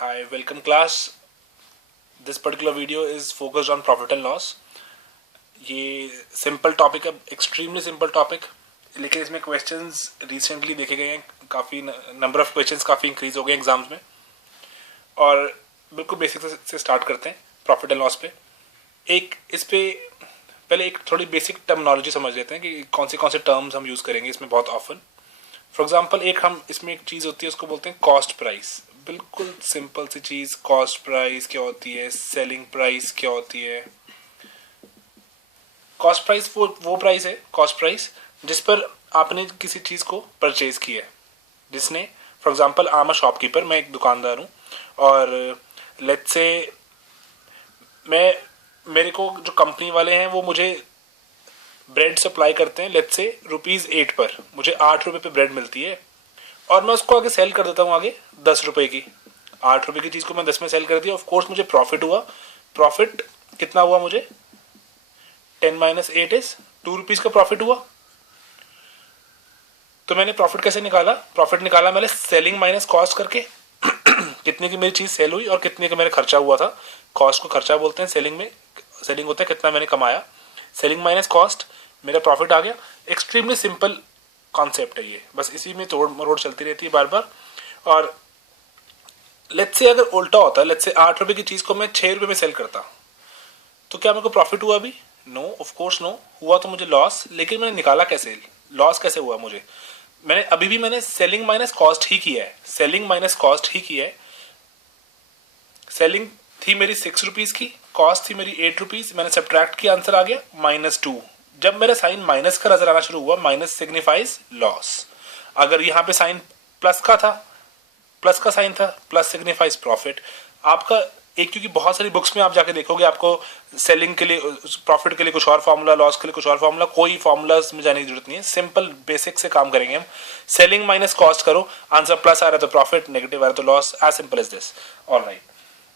Hi, welcome class. This particular video is focused on profit and loss. ये simple topic है, extremely simple topic, लेकिन इसमें questions recently देखे गए हैं, काफ़ी नंबर ऑफ क्वेश्चंस काफ़ी इंक्रीज हो गए एग्जाम्स में। और बिल्कुल बेसिक से स्टार्ट करते हैं प्रॉफिट एंड लॉस पे। इस पे पहले एक थोड़ी बेसिक टर्मिनोलॉजी समझ लेते हैं कि कौन से टर्म्स हम यूज़ करेंगे इसमें बहुत ऑफन। फॉर एग्जाम्पल इसमें एक चीज़ होती है, उसको बोलते हैं कॉस्ट प्राइस। बिल्कुल सिंपल सी चीज़, कॉस्ट प्राइस क्या होती है, सेलिंग प्राइस क्या होती है। कॉस्ट प्राइस वो प्राइस है, कॉस्ट प्राइस जिस पर आपने किसी चीज़ को परचेज किया है। जिसने, for example I am a shopkeeper, मैं एक दुकानदार हूँ, और लेट्स से मेरे को जो कंपनी वाले हैं वो मुझे ब्रेड सप्लाई करते हैं, लेट्स से ₹8 पर, मुझे ₹8 पे ब्रेड मिलती है, और मैं उसको आगे सेल कर देता हूँ आगे ₹10 की। ₹8 की चीज़ को मैं 10 में सेल कर दिया, ऑफ कोर्स मुझे प्रॉफिट हुआ। प्रॉफिट कितना हुआ मुझे? 10 - 8 इज ₹2 का प्रॉफिट हुआ। तो मैंने प्रॉफिट कैसे निकाला? प्रॉफिट निकाला मैंने सेलिंग माइनस कॉस्ट करके। कितने की मेरी चीज़ सेल हुई और कितने का मेरा खर्चा हुआ था। कॉस्ट को खर्चा बोलते हैं, सेलिंग होता है कितना मैंने कमाया। सेलिंग माइनस कॉस्ट, मेरा प्रॉफिट आ गया। एक्सट्रीमली सिंपल कॉन्सेप्ट है ये, बस इसी में तोड़ मरोड़ चलती रहती है बार बार। और लेट्स से अगर उल्टा होता है, लेट्स से ₹8 की चीज़ को मैं ₹6 में सेल करता, तो क्या मेरे को प्रॉफिट हुआ अभी? No, of course no. हुआ तो मुझे लॉस। लेकिन मैंने निकाला कैसे? लॉस कैसे हुआ मुझे? मैंने सेलिंग माइनस कॉस्ट ही किया है, सेलिंग माइनस कॉस्ट ही किया है। सेलिंग थी मेरी ₹6 की, कॉस्ट थी मेरी ₹8, मैंने सब्ट्रैक्ट किया, आंसर आ गया -2। जब मेरा साइन माइनस का नजर आना शुरू हुआ, माइनस सिग्निफाइज लॉस। अगर यहाँ पे साइन प्लस का साइन था, प्लस सिग्निफाइज प्रॉफिट। आपका एक, क्योंकि बहुत सारी बुक्स में आप जाके देखोगे, आपको सेलिंग के लिए, प्रॉफिट के लिए कुछ और फार्मूला, लॉस के लिए कुछ और फार्मूला, कोई फार्मूलाज में जाने की जरूरत नहीं है। सिंपल बेसिक से काम करेंगे हम। सेलिंग माइनस कॉस्ट करो, आंसर प्लस आ रहा है तो प्रॉफिट, नेगेटिव आ रहा है तो loss. As simple as this. Alright,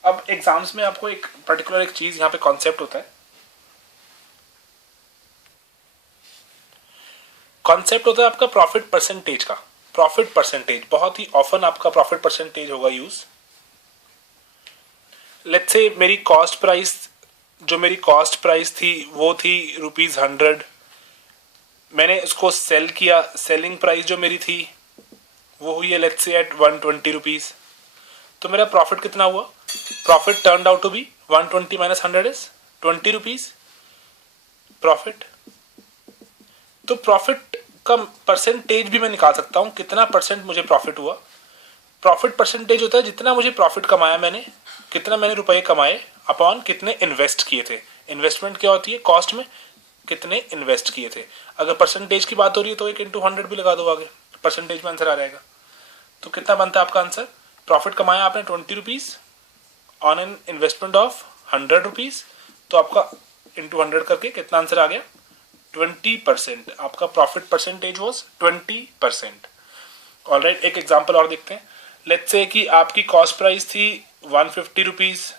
अब एग्जाम्स में आपको एक पर्टिकुलर एक चीज यहाँ पे कॉन्सेप्ट होता है, आपका प्रॉफिट परसेंटेज का। प्रॉफिट परसेंटेज बहुत ही ऑफन आपका प्रॉफिट परसेंटेज होगा यूज। लेट्स से मेरी कॉस्ट प्राइस थी वो थी ₹100। मैंने उसको सेल किया, सेलिंग प्राइस जो मेरी थी वो हुई है लेट्स से एट ₹120। तो मेरा प्रॉफिट कितना हुआ? Profit turned out to be 120 - 100 is ₹20 profit. तो प्रॉफिट का परसेंटेज भी मैं निकाल सकता हूं, कितना परसेंट मुझे प्रॉफिट हुआ। प्रॉफिट परसेंटेज होता है जितना मुझे प्रॉफिट कमाया मैंने, कितना मैंने रुपए कमाए अपॉन कितने इन्वेस्ट किए थे। इन्वेस्टमेंट क्या होती है? कॉस्ट में कितने इन्वेस्ट किए थे। अगर परसेंटेज की बात हो रही है तो 1 × 100 भी लगा दो आगे, परसेंटेज में आंसर आ जाएगा। तो कितना बनता है आपका आंसर? प्रॉफिट कमाया आपने ₹20 ऑन एन इन्वेस्टमेंट ऑफ ₹100, तो आपका इंटू 100 करके कितना आंसर आ गया? 20%। आपका प्रॉफिट परसेंटेज वॉज 20%। ऑलराइट, एक एग्जाम्पल और देखते हैं। लेट्स से कि आपकी कॉस्ट प्राइस थी ₹150,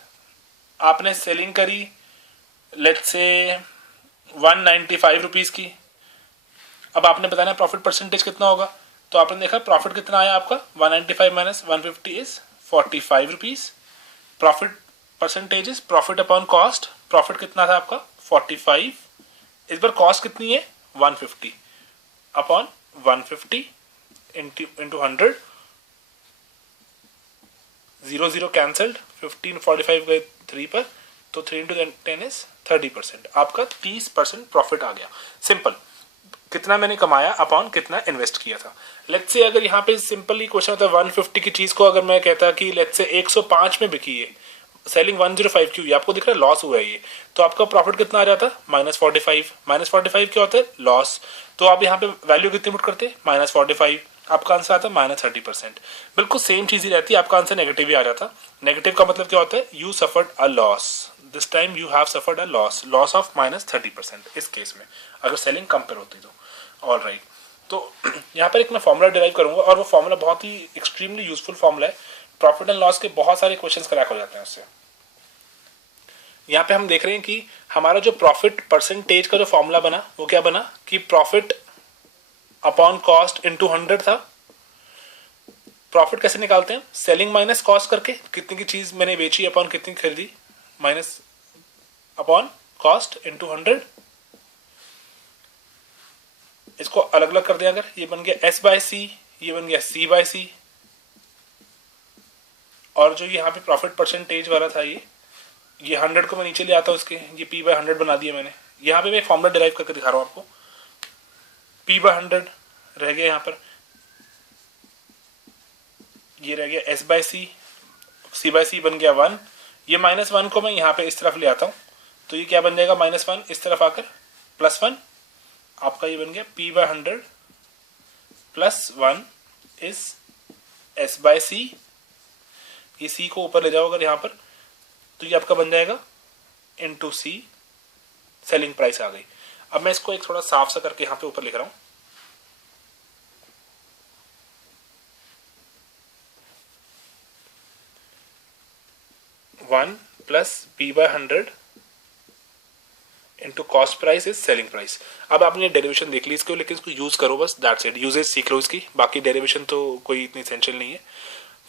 आपने सेलिंग करी लेट्स से ₹195 की। अब आपने बताना प्रॉफिट परसेंटेज कितना होगा। तो आपने देखा प्रॉफिट कितना आया आपका, 195 - 150 is ₹45। Profit percentage is profit upon cost. Profit कितना था आपका? 45। इस बार कॉस्ट कितनी है? 150 अपॉन 150 इंटू 100। 0 0 कैंसल्ड, 15 45 गए 3 पर, तो 3 × 10 इज 30%। आपका 30% प्रॉफिट आ गया। सिंपल, कितना मैंने कमाया अपॉन कितना इन्वेस्ट किया था। लेट्स से अगर यहाँ पे सिंपली क्वेश्चन होता है 150 की चीज को अगर मैं कहता कि लेट्स से 105 में बिकी है, सेलिंग 105 की हुई, आपको दिख रहा है लॉस हुआ है ये, तो आपका प्रॉफिट कितना आ जाता? -45। -45 क्या होता है? लॉस। तो आप यहाँ पे वैल्यू कितनी पुट करते? -45। आपका आंसर आता है -30%। बिल्कुल सेम चीज ही रहती है, आपका आंसर नेगेटिव ही आ जाता। नेगेटिव का मतलब क्या होता है? You suffered a loss, this time you have suffered a loss of -30% इस केस में, अगर सेलिंग कंपेयर होती तो। ऑल राइट, तो यहाँ पर एक मैं फॉर्मूला डिराइव करूंगा, और वो फॉर्मूला बहुत ही एक्सट्रीमली यूजफुल फॉर्मूला है। प्रॉफिट एंड लॉस के बहुत सारे क्वेश्चंस क्रैक हो जाते हैं उससे। यहाँ पे हम देख रहे हैं कि हमारा जो प्रॉफिट परसेंटेज का जो फॉर्मूला बना वो क्या बना कि प्रॉफिट अपॉन कॉस्ट इंटू 100 था। प्रॉफिट कैसे निकालते हैं? सेलिंग माइनस कॉस्ट करके, कितनी की चीज मैंने बेची अपॉन कितनी खरीदी, माइनस अपॉन कॉस्ट इंटू 100। इसको अलग अलग कर दें अगर, ये बन गया S बाय सी, ये बन गया C बाय सी, और जो यहाँ पे प्रॉफिट परसेंटेज वाला था ये 100 को मैं नीचे ले आता हूँ इसके, ये P बाय 100 बना दिया मैंने। यहाँ पे मैं फॉर्मूला डिराइव करके दिखा रहा हूँ आपको। P बाय 100 रह गया यहाँ पर, ये रह गया S by C, C bye सी बन गया 1। ये -1 को मैं यहाँ पे इस तरफ ले आता हूँ, तो ये क्या बन जाएगा, -1 इस तरफ आकर +1, आपका ये बन गया P by 100 +1 is S by C. ये C को ऊपर ले जाओ अगर यहाँ पर, तो ये आपका बन जाएगा इंटू C, सेलिंग प्राइस आ गई। अब मैं इसको एक थोड़ा साफ सा करके यहाँ पे ऊपर लिख रहा हूँ। One plus P by 100 into cost price is selling price. अब आपने डेरिवेशन देख ली इसको, लेकिन इसको यूज करो बस, दैट्स इट। यूजेज सीख लो इसकी, बाकी डेरिवेशन तो कोई इतनी एसेंशियल नहीं है।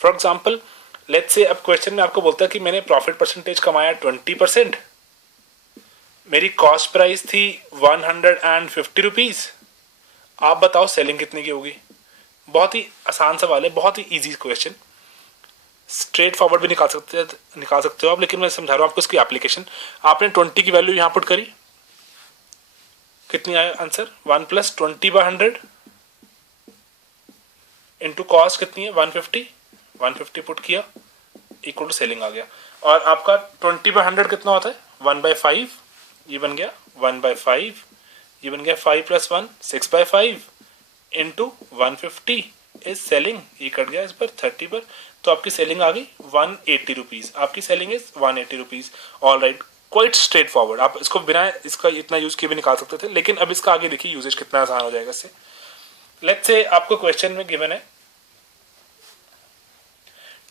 फॉर एग्जाम्पल लेट्स से अब क्वेश्चन में आपको बोलता है कि मैंने प्रॉफिट परसेंटेज कमाया 20%, मेरी कॉस्ट प्राइस थी 150 रुपीज, आप बताओ सेलिंग कितने की होगी। बहुत ही आसान सवाल है, बहुत ही इजी क्वेश्चन, स्ट्रेट फॉरवर्ड भी निकाल सकते हो आप, लेकिन मैं समझा रहा हूँ आपको इसकी एप्लीकेशन। आपने 20 की वैल्यू यहाँ पुट करी, कितनी आया answer, 1 plus 20 by 100 into cost कितनी है 150 पुट किया, इक्वल टू सेलिंग आ गया। और आपका 20 बाय 100 कितना होता है, 1 बाय 5, ये बन गया 1 बाय 5, ये बन गया 5 plus 1 6 by 5 into 150 is selling, ये कट गया इस पर 30 पर, तो आपकी सेलिंग आ गई 180 रुपीज। आपकी selling is 180 rupees. All right, quite straight forward. आप इसको बिना इसका इतना यूज किए भी निकाल सकते थे, लेकिन अब इसका आगे देखिए यूजेज कितना आसान हो जाएगा इससे। लेट्स से आपको क्वेश्चन में गिवन है,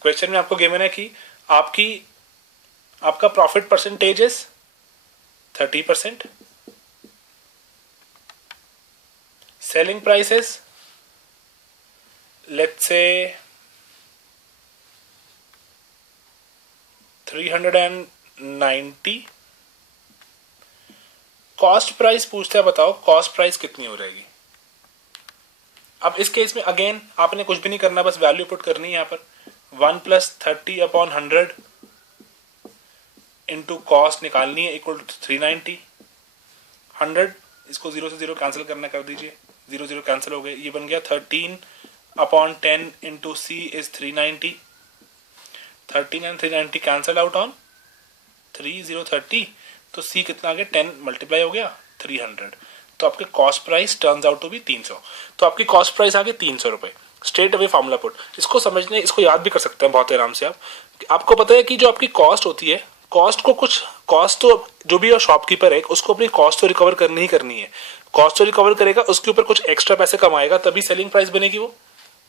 क्वेश्चन में आपको गिवन है कि आपका profit percentage is 30%, selling price is let's से 390, कॉस्ट प्राइस पूछता है, बताओ कॉस्ट प्राइस कितनी हो जाएगी। अब इस केस में अगेन आपने कुछ भी नहीं करना, बस वैल्यू पुट करनी है यहाँ पर, 1 प्लस 30 अपॉन 100 इंटू कॉस्ट निकालनी है इक्वल टू 390। 100 इसको 0 से 0 कैंसिल करना, कर दीजिए, 0 0 कैंसिल हो गए, ये बन गया 13 upon 10 into C is 390। 13 and 390 cancel out on 3030, तो सी कितना आ गया, 10 मल्टीप्लाई हो गया 300, तो आपके cost price turns out to be 300। तो आपकी कॉस्ट प्राइस आ गई 300 रुपए, स्ट्रेट अवे फॉर्मूला पुट। इसको समझने, इसको याद भी कर सकते हैं बहुत आराम से आप। आपको पता है कि जो आपकी कॉस्ट होती है, कॉस्ट तो जो भी शॉपकीपर है उसको अपनी कॉस्ट तो रिकवर करनी ही करनी है। कॉस्ट तो रिकवर करेगा, उसके ऊपर कुछ एक्स्ट्रा पैसे कमाएगा तभी सेलिंग प्राइस बनेगी। वो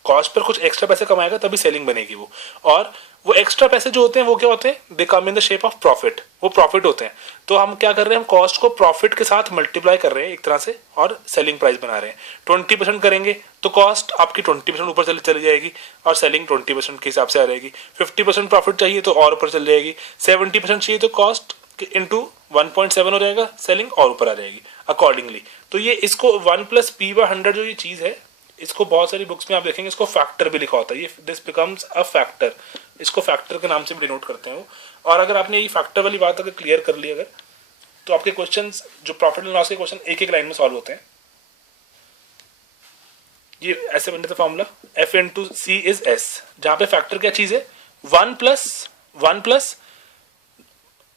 कॉस्ट पर कुछ एक्स्ट्रा पैसे कमाएगा तभी सेलिंग बनेगी वो। और वो एक्स्ट्रा पैसे जो होते हैं वो क्या होते हैं, they come in the shape of profit, वो प्रॉफिट होते हैं। तो हम क्या कर रहे हैं, हम कॉस्ट को प्रॉफिट के साथ मल्टीप्लाई कर रहे हैं एक तरह से, और सेलिंग प्राइस बना रहे हैं। 20% करेंगे तो कॉस्ट आपकी 20% ऊपर चली जाएगी और सेलिंग 20% के हिसाब से आ जाएगी। 50% प्रॉफिट चाहिए तो और ऊपर चल जाएगी, 70% चाहिए तो कॉस्ट इंटू 1.7 हो जाएगा, सेलिंग और ऊपर आ जाएगी अकॉर्डिंगली। तो ये इसको 1 प्लस P बाय 100 जो ये चीज है, इसको बहुत सारी बुक्स में आप देखेंगे इसको फैक्टर भी लिखा होता है, ये दिस बिकम्स अ फैक्टर, इसको फैक्टर के नाम से भी डिनोट करते हैं वो। और अगर आपने ये फैक्टर वाली बात अगर क्लियर कर ली अगर, तो आपके क्वेश्चंस जो प्रॉफिट एंड लॉस के क्वेश्चन एक एक लाइन में सॉल्व होते हैं। ये ऐसे बनते थे formula, F into C is S, जहां पे फैक्टर क्या चीज है, 1 प्लस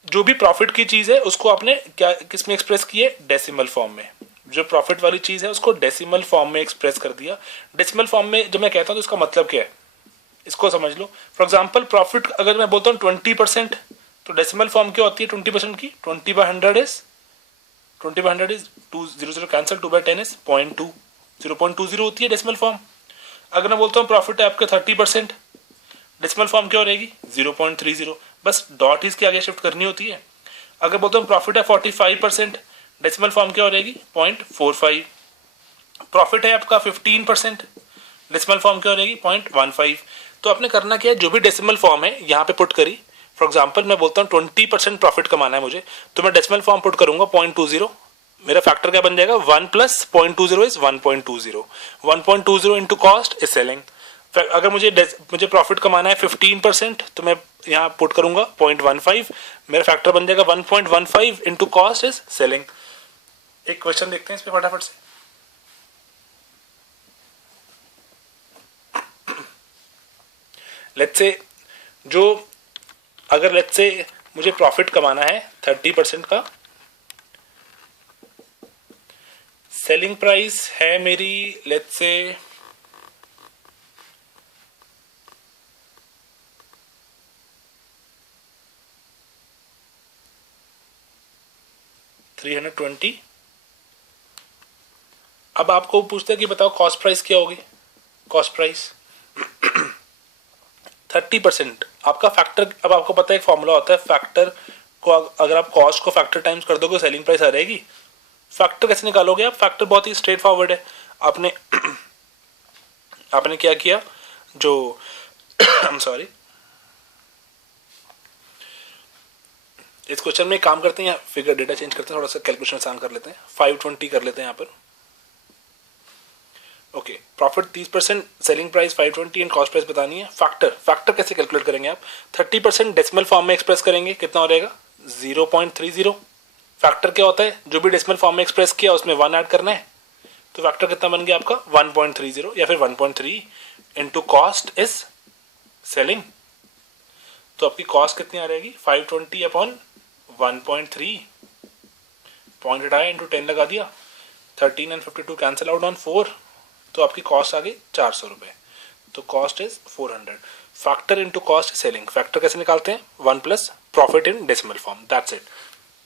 जो भी प्रॉफिट की चीज है उसको आपने क्या किसमें एक्सप्रेस किए, डेसिमल फॉर्म में। जो प्रॉफिट वाली चीज है उसको डेसिमल फॉर्म में एक्सप्रेस कर दिया। डेसिमल फॉर्म में जब मैं कहता हूं तो इसका मतलब क्या है, इसको समझ लो। फॉर एग्जांपल प्रॉफिट अगर मैं बोलता हूँ 20%, तो डेसिमल फॉर्म क्या होती है 20% की, 20 by 100 is 2 0 0 cancel, 2 by 10 is 0.2, 0.20 होती है डेसिमल फॉर्म। अगर मैं बोलता हूँ प्रॉफिट है आपके 30%, डेसिमल फॉर्म क्या हो रहेगी 0.30, बस डॉट इसके आगे शिफ्ट करनी होती है। अगर बोलता हूँ प्रॉफिट है 45%, डेसिमल फॉर्म क्या हो रहेगी 0.45। प्रॉफिट है आपका 15%, डेसिमल फॉर्म क्या हो जाएगी 0.15। तो आपने करना क्या है, जो भी डेसिमल फॉर्म है यहाँ पे पुट करी। फॉर एग्जाम्पल मैं बोलता हूँ 20% प्रॉफिट कमाना है मुझे, तो मैं डेसिमल फॉर्म पुट करूंगा 0.20। मेरा फैक्टर क्या बन जाएगा 1 plus 0.20 is 1.20। 1.20 into cost is selling. अगर मुझे प्रॉफिट कमाना है 15%, तो मैं यहाँ पुट करूंगा 0.15। मेरा फैक्टर बन जाएगा 1.15 इंटू कॉस्ट इज सेलिंग। एक क्वेश्चन देखते हैं इस पे फटाफट से। लेट्स से अगर लेट्स से मुझे प्रॉफिट कमाना है 30% का, सेलिंग प्राइस है मेरी लेट्स से 320। अब आपको पूछता है कि बताओ कॉस्ट प्राइस क्या होगी। कॉस्ट प्राइस 30% आपका फैक्टर। अब आपको पता है एक फॉर्मूला होता है फैक्टर को, अगर आप कॉस्ट को फैक्टर टाइम्स कर दोगे सेलिंग प्राइस आ रहेगी। फैक्टर कैसे निकालोगे आप? फैक्टर बहुत ही स्ट्रेट फॉरवर्ड है। आपने आपने क्या किया, जो सॉरी, इस क्वेश्चन में काम करते हैं, फिगर डेटा चेंज करते हैं, थोड़ा सा कैलकुलेशन आसान कर लेते हैं। 520 कर लेते हैं यहाँ पर। Okay, profit 30%, selling price 520 and cost price बतानी है। फैक्टर कैसे कैलकुलेट करेंगे आप? 30% डेसिमल फॉर्म में एक्सप्रेस करेंगे, कितना हो जाएगा 0.30। फैक्टर क्या होता है, जो भी डेसिमल फॉर्म में एक्सप्रेस किया उसमें 1 ऐड करना है। तो फैक्टर कितना बन गया आपका 1.30 या फिर 1.3 इंटू कॉस्ट इज सेलिंग। तो आपकी कॉस्ट कितनी आ रहेगी 520 अपॉन 1.3, पॉइंट हटाया इंटू 10 लगा दिया, 13 एंड 52 कैंसिल आउट ऑन 4, तो आपकी कॉस्ट आ गई 400 रुपए। तो cost is 400। Factor into cost selling. Factor कैसे निकालते हैं 1 plus profit in decimal form, that's it.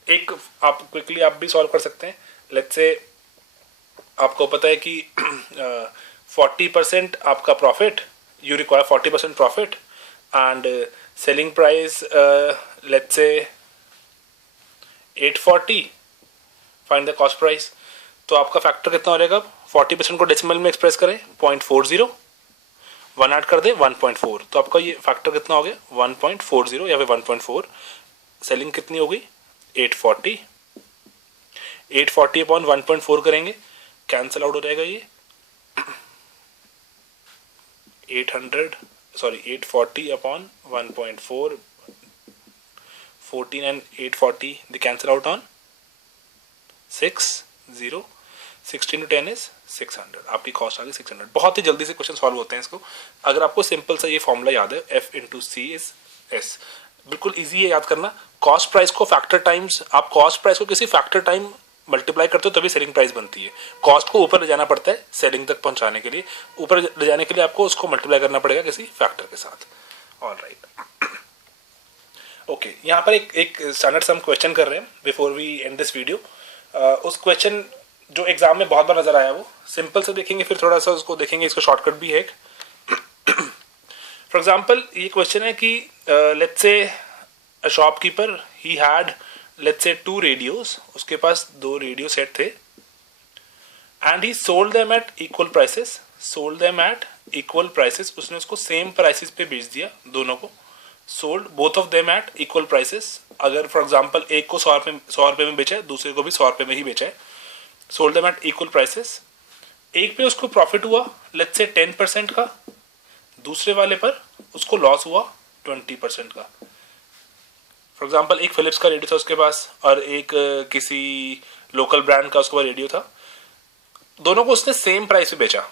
एक आप क्विकली आप भी सॉल्व कर सकते हैं। लेट्स से आपको पता है कि 40% आपका profit, you require 40% profit and selling price let's say 840, find the cost price. तो आपका फैक्टर कितना हो जाएगा? 40% को डेसिमल में एक्सप्रेस करें 0.40, 1 ऐड कर दे 1.4, तो आपका ये फैक्टर कितना हो गया 1.40 या फिर 1.4। सेलिंग कितनी हो गई 840। 840 अपॉन 1.4 करेंगे, कैंसिल आउट हो जाएगा ये 840 upon 1.4, 14 and 840 the cancel out on 6, 0, 16 to 10 is 600। आपकी कॉस्ट आ गई 600। बहुत ही जल्दी से क्वेश्चन सॉल्व होते हैं इसको, अगर आपको सिंपल सा ये फॉर्मूला याद है, F into C is S. बिल्कुल इजी है याद करना। कॉस्ट प्राइस को फैक्टर टाइम्स, आप कॉस्ट प्राइस को किसी फैक्टर टाइम मल्टीप्लाई करते हो तभी सेलिंग प्राइस बनती है। कॉस्ट को ऊपर ले जाना पड़ता है सेलिंग तक पहुंचाने के लिए, ऊपर ले जाने के लिए आपको उसको मल्टीप्लाई करना पड़ेगा किसी फैक्टर के साथ। ऑलराइट, ओके, यहाँ पर एक स्टैंडर्ड सम क्वेश्चन कर रहे हैं before we end this video. उस क्वेश्चन जो एग्जाम में बहुत बार नजर आया, वो सिंपल से देखेंगे, फिर थोड़ा सा उसको देखेंगे, इसको शॉर्टकट भी है एक। फॉर एग्जाम्पल ये क्वेश्चन है कि let's say a shopkeeper he had let's say 2 radios, उसके पास 2 रेडियो सेट थे and he sold them at equal prices. उसने उसको सेम प्राइसेस पे बेच दिया दोनों को। Sold both of them at equal prices. अगर फॉर एग्जाम्पल एक को 100 रुपए में बेचा है, दूसरे को भी 100 रुपए में ही बेचा है। Sold them at equal prices. एक पे उसको प्रॉफिट हुआ लेट्स से 10% का, दूसरे वाले पर उसको लॉस हुआ 20% का। फॉर एग्जाम्पल एक फिलिप्स का रेडियो था उसके पास और एक किसी लोकल ब्रांड का उसके पास रेडियो था। दोनों को उसने सेम प्राइस पे बेचा।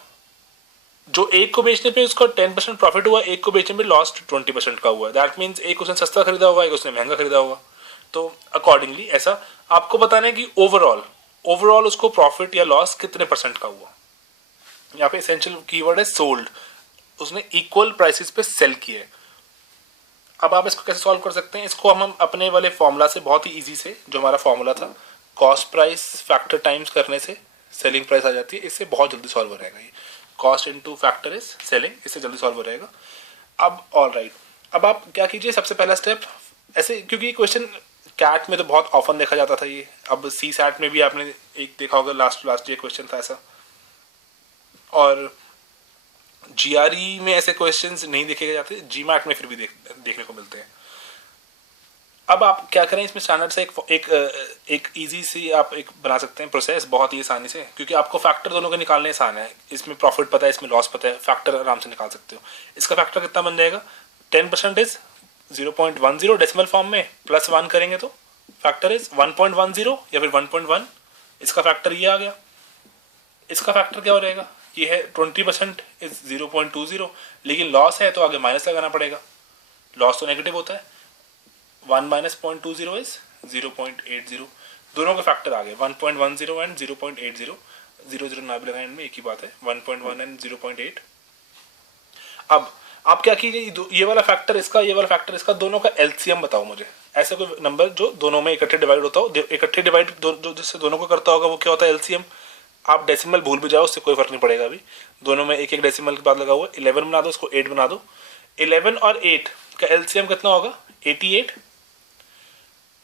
जो एक को बेचने पे उसको 10% प्रॉफिट हुआ, एक को बेचने पे लॉस 20% का हुआ। दैट मीन्स एक उसने सस्ता खरीदा हुआ, एक उसने महंगा खरीदा हुआ। तो अकॉर्डिंगली ऐसा आपको बताना है कि ओवरऑल उसको प्रॉफिट या लॉस कितने परसेंट का हुआ। यहाँ पे एसेंशियल कीवर्ड है सोल्ड, उसने इक्वल प्राइसेस पे सेल किए। अब आप इसको कैसे सॉल्व कर सकते हैं? इसको हम अपने वाले फॉर्मूला से बहुत ही इजी से, जो हमारा फॉर्मूला था कॉस्ट प्राइस फैक्टर टाइम्स करने से सेलिंग प्राइस आ जाती है, इससे बहुत जल्दी सॉल्व हो जाएगा ये। Cost into factor is selling, इससे जल्दी सॉल्व हो जाएगा। अब ऑलराइट, अब आप क्या कीजिए, सबसे पहला स्टेप ऐसे, क्योंकि ये क्वेश्चन कैट में तो बहुत ऑफन देखा जाता था ये, अब सी सैट में भी आपने एक देखा होगा, लास्ट ये क्वेश्चन था ऐसा। और जीआरई में ऐसे क्वेश्चंस नहीं देखे जाते, जीमैट में फिर भी देखने को मिलते हैं। अब आप क्या करें, इसमें स्टैंडर्ड से एक इजी सी आप एक बना सकते हैं प्रोसेस बहुत ही आसानी से, क्योंकि आपको फैक्टर दोनों के निकालने आसान है। इसमें प्रॉफिट पता है, इसमें लॉस पता है, फैक्टर आराम से निकाल सकते हो। इसका फैक्टर कितना बन जाएगा, 10% इज 0.10 डेसिमल फॉर्म में, प्लस 1 करेंगे तो फैक्टर इज 1.10 या फिर 1.1। इसका फैक्टर ये आ गया। इसका फैक्टर क्या हो जाएगा, ये है 20% इज 0.20, लेकिन लॉस है तो आगे माइनस लगाना पड़ेगा, लॉस तो नेगेटिव होता है। 1 माइनस 0.20 इज 0.80, दोनों के फैक्टर आ गए 1.10 एंड 0.80, 0 ना भी लगाए इनमें, एक ही बात है, 1.1 एंड 0.8। अब आप क्या कीजिए, ये वाला फैक्टर इसका, ये वाला फैक्टर इसका, दोनों का एलसीएम बताओ मुझे। ऐसा कोई नंबर जो दोनों में इकट्ठे डिवाइड होता हो, इकट्ठे डिवाइड जो जिससे दोनों को करता होगा वो क्या होता है, एलसीएम। आप डेसिमल भूल भी जाओ उससे कोई फर्क नहीं पड़ेगा, अभी दोनों में एक एक डेसिमल के बाद लगा हुआ। 11 बना दो, उसको 8 बना दो। 11 और 8 का एलसीएम कितना होगा, 88।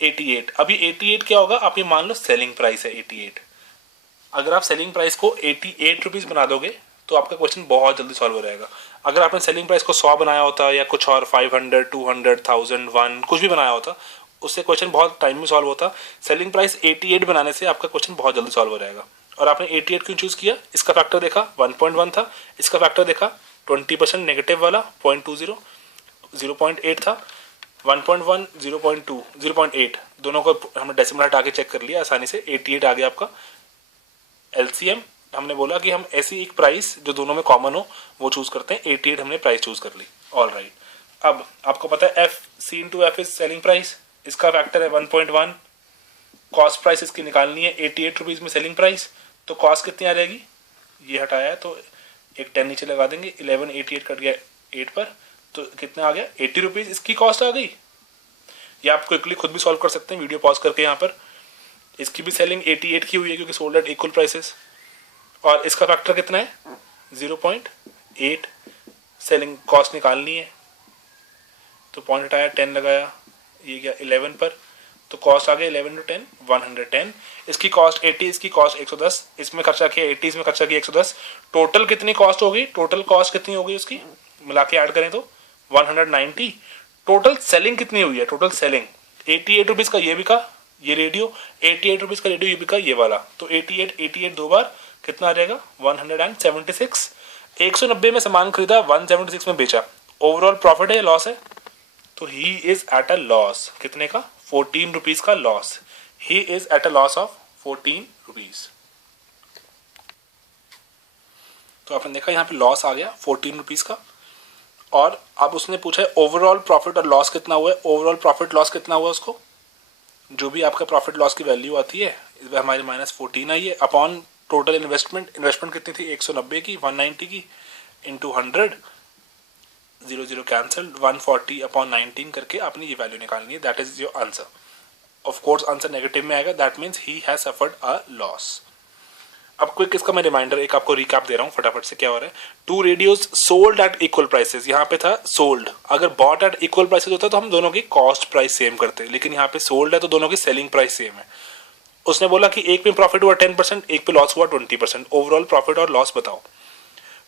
88, अभी 88 क्या होगा, आप ये मान लो सेलिंग प्राइस है 88। अगर आप सेलिंग प्राइस को 88 रुपीज़ बना दोगे तो आपका क्वेश्चन बहुत जल्दी सॉल्व हो जाएगा। अगर आपने सेलिंग प्राइस को 100 बनाया होता या कुछ और 500, 200, 1000, 1 कुछ भी बनाया होता, उससे क्वेश्चन बहुत टाइम में सॉल्व होता। सेलिंग प्राइस 88 बनाने से आपका क्वेश्चन बहुत जल्दी सॉल्व हो जाएगा। और आपने 88 क्यों चूज़ किया, इसका फैक्टर देखा 1.1 था, इसका फैक्टर देखा 20% नेगेटिव वाला 0.20, 0.8 था, 1.1, 0.2, 0.8, दोनों को हमने डेसिमल हटा के चेक कर लिया आसानी से, 88 आ गया आपका एलसीएम। हमने बोला कि हम ऐसी एक प्राइस जो दोनों में कॉमन हो वो चूज करते हैं, 88 हमने प्राइस चूज कर ली। ऑल राइट, अब आपको पता है F C into F is selling price, इसका फैक्टर है 1.1। कॉस्ट प्राइस इसकी निकालनी है 88 रुपीज़ में सेलिंग प्राइस, तो कॉस्ट कितनी आ जाएगी, ये हटाया है तो एक 10 नीचे लगा देंगे, 11 88 कट गया 8 पर, तो कितना आ गया 80 रुपीज़ इसकी कॉस्ट आ गई। या आप क्विकली खुद भी सॉल्व कर सकते हैं वीडियो पॉज करके। यहाँ पर इसकी भी सेलिंग 88 की हुई है क्योंकि सोल्ड एट इक्वल प्राइसेस, और इसका फैक्टर कितना है 0.8, सेलिंग कॉस्ट निकालनी है तो पॉइंट हटाया 10 लगाया, ये गया 11 पर, तो कॉस्ट आ गया 11 to 10 110। इसकी कॉस्ट 80, इसकी कॉस्ट 110, इसमें खर्चा किया 80, इसमें खर्चा किया 110, टोटल कितनी कॉस्ट होगी, टोटल कॉस्ट कितनी होगी उसकी मिला के ऐड करें तो 190। टोटल सेलिंग कितनी हुई है, टोटल सेलिंग 88 रुपीज़ का ये भी का, ये रेडियो 88 रुपीज़ का रेडियो ये भी का, ये वाला, तो 88 दो बार कितना आ जाएगा 176। 190 में सामान खरीदा, 176 में बेचा, ओवरऑल प्रॉफिट है या लॉस है, तो he is at a loss, कितने का 14 रुपीज़ का loss, he is at a loss of 14 rupees. तो आपने देखा यहाँ पे लॉस आ गया 14 रुपीज़ का। और अब उसने पूछा है ओवरऑल प्रॉफिट और लॉस कितना हुआ है, ओवरऑल प्रॉफिट लॉस कितना हुआ, उसको जो भी आपका प्रॉफिट लॉस की वैल्यू आती है इसमें हमारी -14 आई है, अपॉन टोटल इन्वेस्टमेंट, इन्वेस्टमेंट कितनी थी 190 की, 190 की इंटू 100, 0 कैंसल्ड, 140 अपॉन 19 करके आपने ये वैल्यू निकालनी है, that is your answer. Of course answer negative में आएगा, that means he has suffered a loss. अब क्विक इसका मैं रिमाइंडर एक आपको रिकैप दे रहा हूँ फटाफट से, क्या हो रहा है, 2 radios sold at equal prices, यहाँ पे था सोल्ड, अगर बॉट एट इक्वल प्राइसेस होता तो हम दोनों की कॉस्ट प्राइस सेम करते, लेकिन यहाँ पे सोल्ड है तो दोनों की सेलिंग प्राइस सेम है। उसने बोला कि एक पे प्रॉफिट हुआ 10%, एक पे लॉस हुआ 20%, ओवरऑल प्रॉफिट और लॉस बताओ।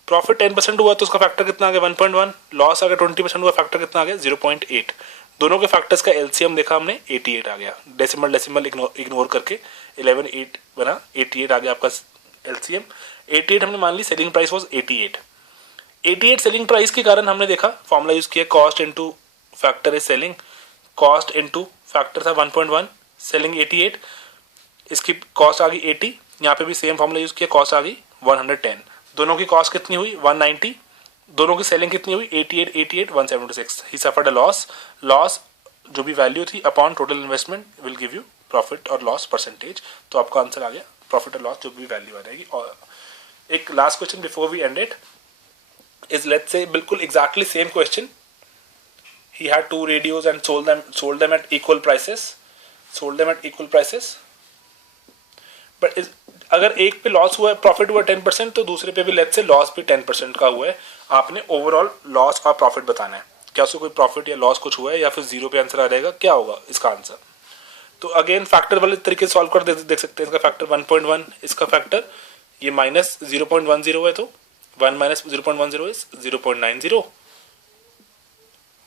प्रॉफिट 10% हुआ तो उसका फैक्टर कितना आ गया 1.1, लॉस आ गया 20% हुआ, फैक्टर कितना आ गया 0.8। दोनों के फैक्टर्स का एलसीएम देखा हमने 88 आ गया, डेसिमल इग्नोर करके 11 8 बना, 88 आ गया आपका एलसीएम। 88 हमने मान ली, selling price was 88 selling price के कारण हमने देखा फॉर्मूला यूज किया, cost into factor is selling, cost into factor था 1.1, सेलिंग 88, इसकी कॉस्ट आ गई 80, यहाँ पे भी सेम फॉर्मूला यूज किया, कॉस्ट आ गई 110, दोनों की कॉस्ट कितनी हुई 190, दोनों की सेलिंग कितनी हुई 88 176, ही सफर्ड अ लॉस, लॉस जो भी वैल्यू थी upon total investment will give you profit और लॉस परसेंटेज, तो आपका आंसर आ गया प्रॉफिट और लॉस जो भी वैल्यू आ जाएगी। और एक last question before we end it is, let's say बिल्कुल exactly same question, he had 2 radios and sold them at equal prices, but अगर एक पे लॉस हुआ है, प्रॉफिट हुआ 10%, तो दूसरे पे भी लेट्स से लॉस भी 10% का हुआ है, आपने ओवरऑल लॉस और प्रॉफिट बताना है, क्या उसको कोई प्रॉफिट या लॉस कुछ हुआ है या फिर 0 पे आंसर आ जाएगा, क्या होगा इसका आंसर। तो अगेन फैक्टर वाले तरीके से सॉल्व कर देख सकते हैं, इसका फैक्टर 1.1, इसका फैक्टर ये -0.10 है तो 1 माइनस 0.10 इज 0.90।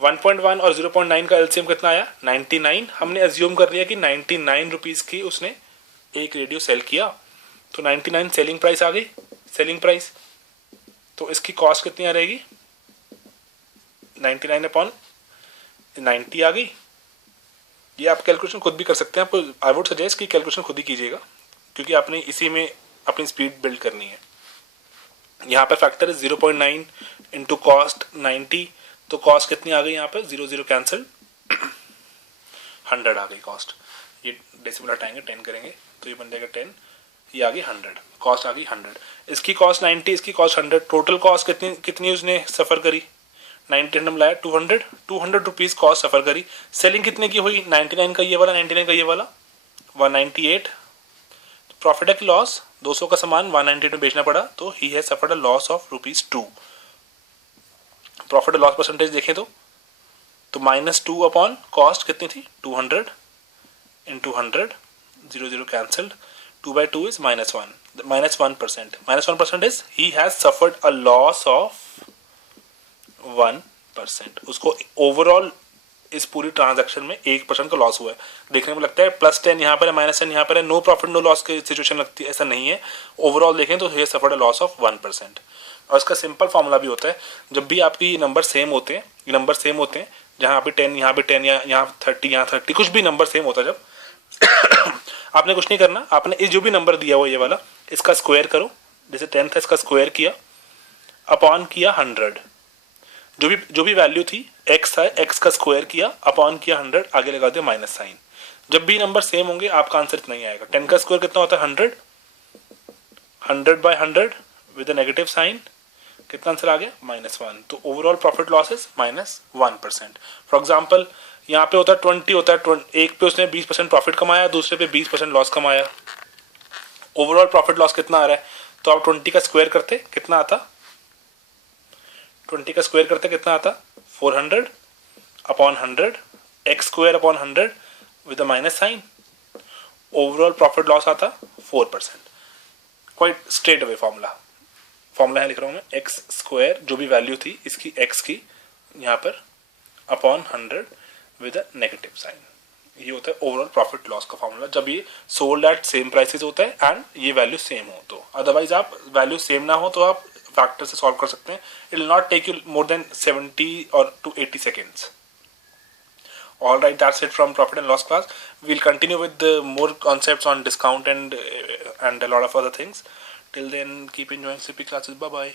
1.1 और 0.9 का एलसीएम कितना आया? 99। हमने अज्यूम कर लिया कि 99 रुपीज की उसने एक रेडियो सेल किया, तो 99 सेलिंग प्राइस आ गई, सेलिंग प्राइस। तो इसकी कॉस्ट कितनी आ रहेगी? 99 अपॉन 90 आ गई। ये आप कैलकुलेशन खुद भी कर सकते हैं, आपको आई वुड सजेस्ट कि कैलकुलेशन खुद ही कीजिएगा, क्योंकि आपने इसी में अपनी स्पीड बिल्ड करनी है। यहाँ पर फैक्टर है 0.9 इंटू कॉस्ट 90, तो कॉस्ट कितनी आ गई? यहाँ पर 0 कैंसिल, 100 आ गई कॉस्ट। ये डेसिमल हटाएंगे 10 करेंगे तो ये बन जाएगा 10, ये आ गई 100, कॉस्ट आ गई 100। इसकी कॉस्ट 90, इसकी कॉस्ट 100, टोटल कॉस्ट कितनी उसने सफ़र करी? 90 हम लाया 200 रुपीज़ कॉस्ट सफ़र करी। सेलिंग कितने की हुई? 99 का ये वाला, 99 का ये वाला, 198। प्रॉफिट है कि लॉस? 200 का सामान 198 में बेचना पड़ा, तो he has suffered a loss of ₹2। Profit loss percentage देखें तो -2 अपॉन कॉस्ट कितनी थी? 200 into 100, 0 cancelled, 2/2 is -1, -1%। -1% is he has suffered a loss of 1%। उसको ओवरऑल इस पूरी ट्रांजैक्शन में 1% का लॉस हुआ है। देखने में लगता है +10 यहाँ पर है, -10 यहाँ पर है, नो प्रॉफिट नो लॉस की सिचुएशन लगती है, ऐसा नहीं है। ओवरऑल देखें तो ये सफर्ड अ लॉस ऑफ 1%। और इसका सिंपल फॉर्मूला भी होता है, जब भी आपकी नंबर सेम होते हैं, ये नंबर सेम होते हैं, जहाँ पे 10 यहाँ पे 10 या यहाँ 30 यहाँ 30, कुछ भी नंबर सेम होता है जब आपने कुछ नहीं करना, आपने इस जो भी नंबर दिया हुआ ये वाला, इसका स्क्वायर करो। जैसे 10 था, इसका स्क्वायर किया, अपॉन किया 100, जो भी वैल्यू थी x था, x का स्क्वायर किया, अपॉन किया 100, आगे लगा दिया माइनस साइन। जब भी नंबर सेम होंगे आपका आंसर इतना ही आएगा। 10 का स्क्वायर कितना होता है? 100, 100/100 विद अ नेगेटिव साइन, कितना आंसर आ गया? -1। तो overall profit loss is -1%। For example यहाँ पे होता है 20 होता है, एक पे उसने 20% प्रॉफिट कमाया, दूसरे पे 20% लॉस कमाया। ओवरऑल प्रॉफिट लॉस कितना आ रहा है? तो आप 20 का स्क्वायर करते कितना आता? 20 का स्क्वायर करते कितना आता? 400 upon 100, X square upon 100 with a minus sign. Overall profit loss आता 4%। क्वाइट स्ट्रेट अवे फॉर्मूला है लिख रहा हूँ मैं, एक्स स्क्वायर जो भी वैल्यू थी इसकी एक्स की यहाँ पर upon 100 with a negative sign. ये होता है ओवरऑल प्रॉफिट लॉस का फॉर्मूला, जब ये सोल्ड एट सेम प्राइसेस होता है एंड ये वैल्यू सेम हो तो। अदरवाइज आप वैल्यू सेम ना हो तो आप फैक्टर से सॉल्व कर सकते हैं। It will not take you more than 70 or to 80 seconds. All right, that's it from profit and loss class. We'll continue with the more concepts on discount and a lot of other things. Till then, keep enjoying CP classes. Bye bye.